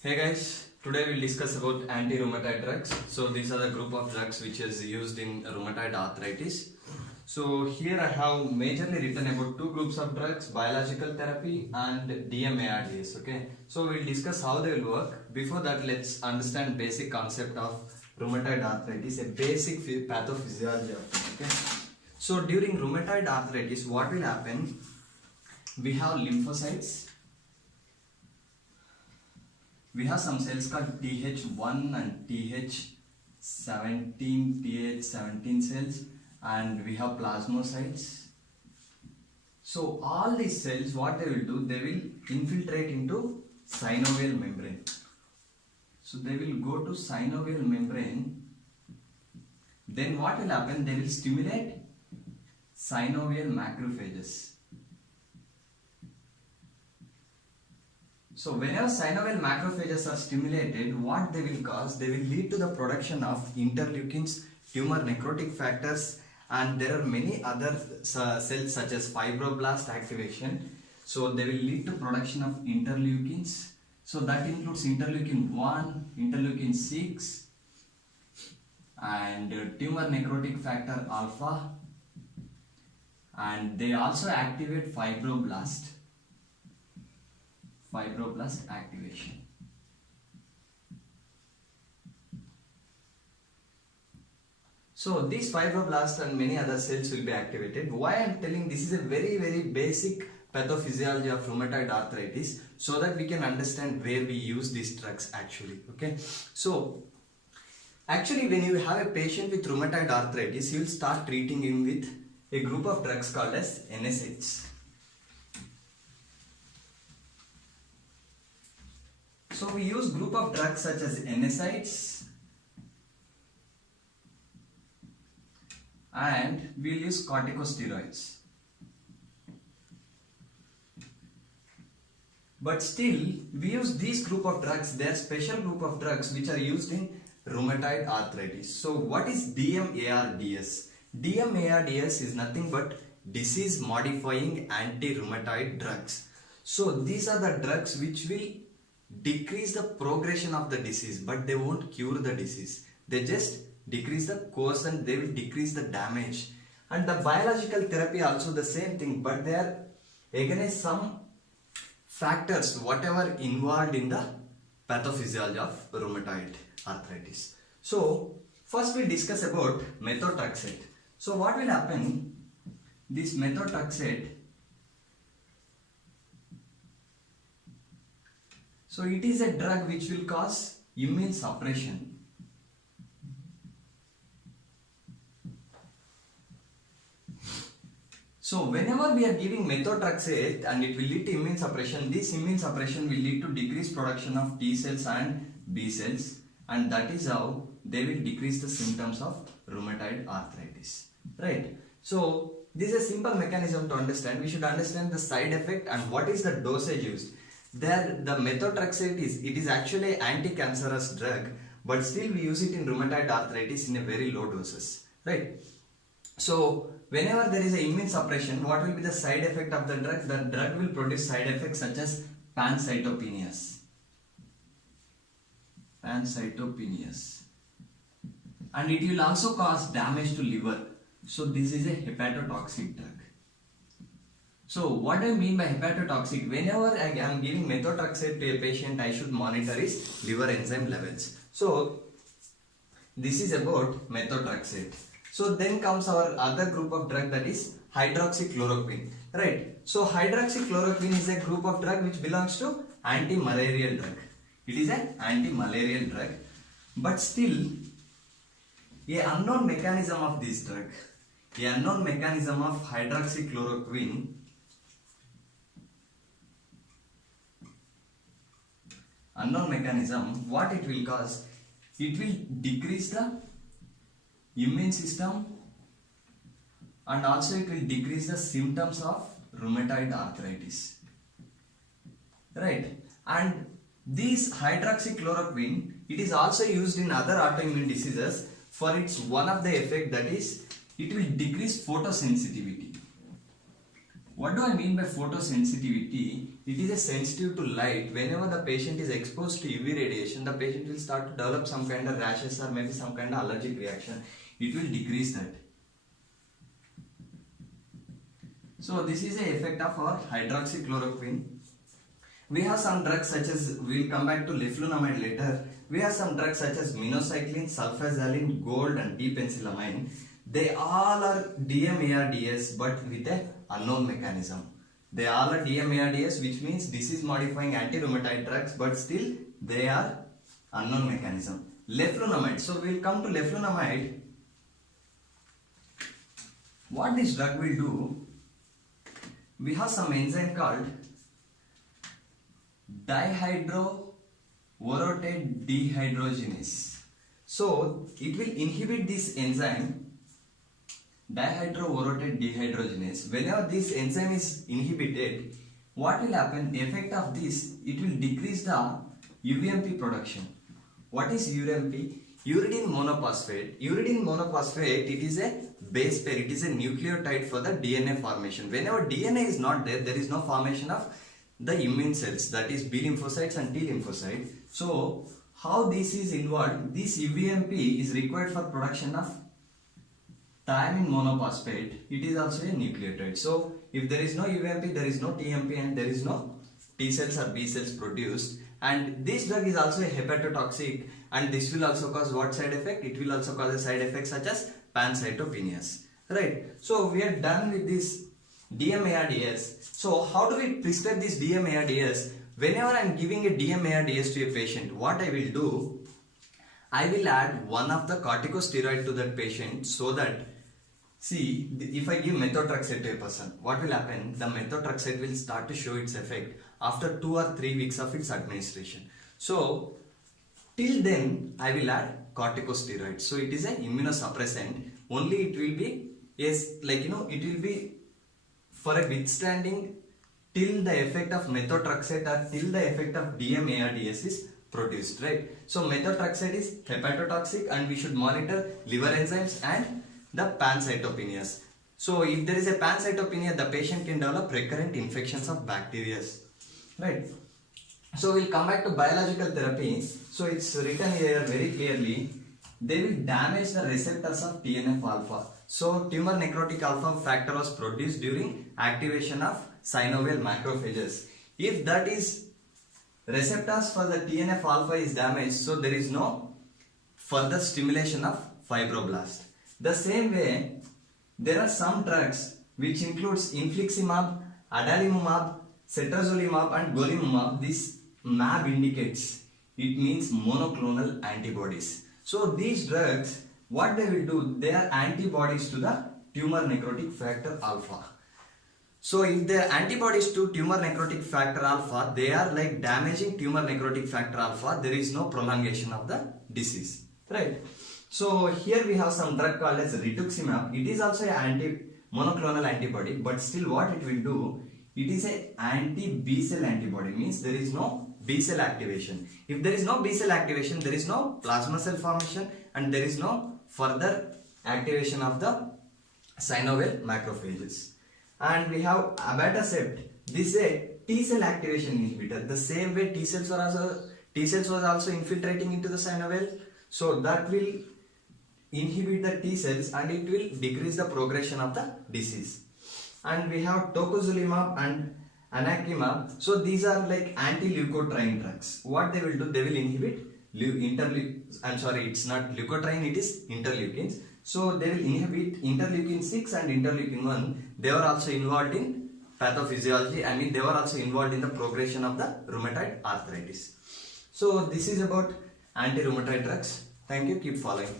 Hey guys, today we'll discuss about anti-rheumatoid drugs. So these are the group of drugs which is used in rheumatoid arthritis. So here I have majorly written about two groups of drugs, biological therapy and DMARDs. Okay, so we'll discuss how they will work. Before that, let's understand basic concept of rheumatoid arthritis, a basic pathophysiology of it. Okay, so during rheumatoid arthritis, what will happen? We have lymphocytes. We have some cells called Th1 and Th17 cells, and we have plasmocytes. So all these cells, what they will do, they will infiltrate into synovial membrane. So they will go to synovial membrane. Then what will happen? They will stimulate synovial macrophages. So whenever synovial macrophages are stimulated, what they will cause? They will lead to the production of interleukins, tumor necrotic factors, and there are many other cells such as fibroblast activation. So they will lead to production of interleukins. So that includes interleukin 1, interleukin 6, and tumor necrotic factor alpha, and they also activate fibroblast activation. So these fibroblasts and many other cells will be activated. Why I am telling this is a very basic pathophysiology of rheumatoid arthritis, so that we can understand where we use these drugs actually. Okay, so actually when you have a patient with rheumatoid arthritis, you will start treating him with a group of drugs called as NSAIDs. So we use group of drugs such as NSAIDs, and we'll use corticosteroids. But still, we use these group of drugs. They are special group of drugs which are used in rheumatoid arthritis. So what is DMARDs? DMARDs is nothing but disease modifying anti-rheumatoid drugs. So these are the drugs which will decrease the progression of the disease, but they won't cure the disease. They just decrease the course and they will decrease the damage. And the biological therapy also the same thing, but they are against some factors whatever involved in the pathophysiology of rheumatoid arthritis. So first we discuss about methotrexate. So what will happen? This methotrexate, so it is a drug which will cause immune suppression. So whenever we are giving methotrexate and it will lead to immune suppression, this immune suppression will lead to decreased production of T cells and B cells, and that is how they will decrease the symptoms of rheumatoid arthritis. Right? So this is a simple mechanism to understand. We should understand the side effect and what is the dosage used. There the methotrexate is actually an anti-cancerous drug, but still we use it in rheumatoid arthritis in a very low doses, right? So whenever there is a immune suppression, what will be the side effect of the drug? The drug will produce side effects such as pancytopenias, and it will also cause damage to liver. So this is a hepatotoxic drug. So what I mean by hepatotoxic, whenever I am giving methotrexate to a patient, I should monitor his liver enzyme levels. So this is about methotrexate. So then comes our other group of drug, that is hydroxychloroquine. Right? So hydroxychloroquine is a group of drug which belongs to anti-malarial drug. It is an anti-malarial drug, but still a unknown mechanism of this drug, a unknown mechanism of hydroxychloroquine, unknown mechanism, what it will cause? It will decrease the immune system, and also it will decrease the symptoms of rheumatoid arthritis. Right? And this hydroxychloroquine, it is also used in other autoimmune diseases for its one of the effect, that is it will decrease photosensitivity. What do I mean by photosensitivity? It is a sensitive to light. Whenever the patient is exposed to UV radiation, the patient will start to develop some kind of rashes or maybe some kind of allergic reaction. It will decrease that. So this is the effect of our hydroxychloroquine. We have some drugs such as, we will come back to leflunomide later. We have some drugs such as minocycline, sulfasalazine, gold and D-penicillamine. They all are DMARDs but with a unknown mechanism. They all are DMARDs, which means disease modifying anti-rheumatoid drugs, but still they are unknown mechanism. Leflunomide. So we will come to leflunomide. What this drug will do, we have some enzyme called dihydrovorotide dehydrogenase. So it will inhibit this enzyme dihydrovorotide dehydrogenase. Whenever this enzyme is inhibited, what will happen? The effect of this, it will decrease the UVMP production. What is UMP? Uridine monophosphate. Uridine monophosphate, it is a base pair. It is a nucleotide for the DNA formation. Whenever DNA is not there, there is no formation of the immune cells, that is B lymphocytes and T lymphocytes. So how this is involved? This UVMP is required for production of thiamine monophosphate. It is also a nucleotide. So if there is no UVMP, there is no TMP and there is no T cells or B cells produced. And this drug is also a hepatotoxic, and this will also cause what side effect? It will also cause a side effect such as pancytopenias. Right. So we are done with this DMARDs. So how do we prescribe this DMARDs? Whenever I am giving a DMARDs to a patient, what I will do, I will add one of the corticosteroid to that patient, so that, see, if I give methotrexate to a person, what will happen? The methotrexate will start to show its effect after 2 or 3 weeks of its administration. So till then I will add corticosteroid. So it is an immunosuppressant. Only it will be, yes, like it will be for a withstanding till the effect of methotrexate or till the effect of DMARDs is produced, right? So methotrexate is hepatotoxic, and we should monitor liver enzymes and the pancytopenias. So if there is a pancytopenia, the patient can develop recurrent infections of bacteria, right? So we'll come back to biological therapy. So it's written here very clearly, they will damage the receptors of TNF alpha. So tumor necrotic alpha factor was produced during activation of synovial macrophages. If that is receptors for the TNF alpha is damaged, so there is no further stimulation of fibroblast. The same way, there are some drugs which includes infliximab, adalimumab, cetrazolimab and golimumab. This MAB indicates, it means monoclonal antibodies. So these drugs, what they will do, they are antibodies to the tumor necrotic factor alpha. So if they are antibodies to tumor necrotic factor alpha, they are like damaging tumor necrotic factor alpha. There is no prolongation of the disease, right? So here we have some drug called as rituximab. It is also an monoclonal antibody, but still what it will do, it is a anti-B cell antibody, means there is no B cell activation. If there is no B cell activation, there is no plasma cell formation and there is no further activation of the synovial macrophages. And we have abatacept. This is a T cell activation inhibitor. The same way T cells was also infiltrating into the synovial, so that will inhibit the T cells and it will decrease the progression of the disease. And we have tocosulimab and anakimab. So these are like anti-leukotriene drugs. What they will do, they will inhibit it's not leukotriene, it is interleukins. So they will inhibit interleukin 6 and interleukin 1. They were also involved in pathophysiology. I mean, they were also involved in the progression of the rheumatoid arthritis. So this is about anti-rheumatoid drugs. Thank you. Keep following.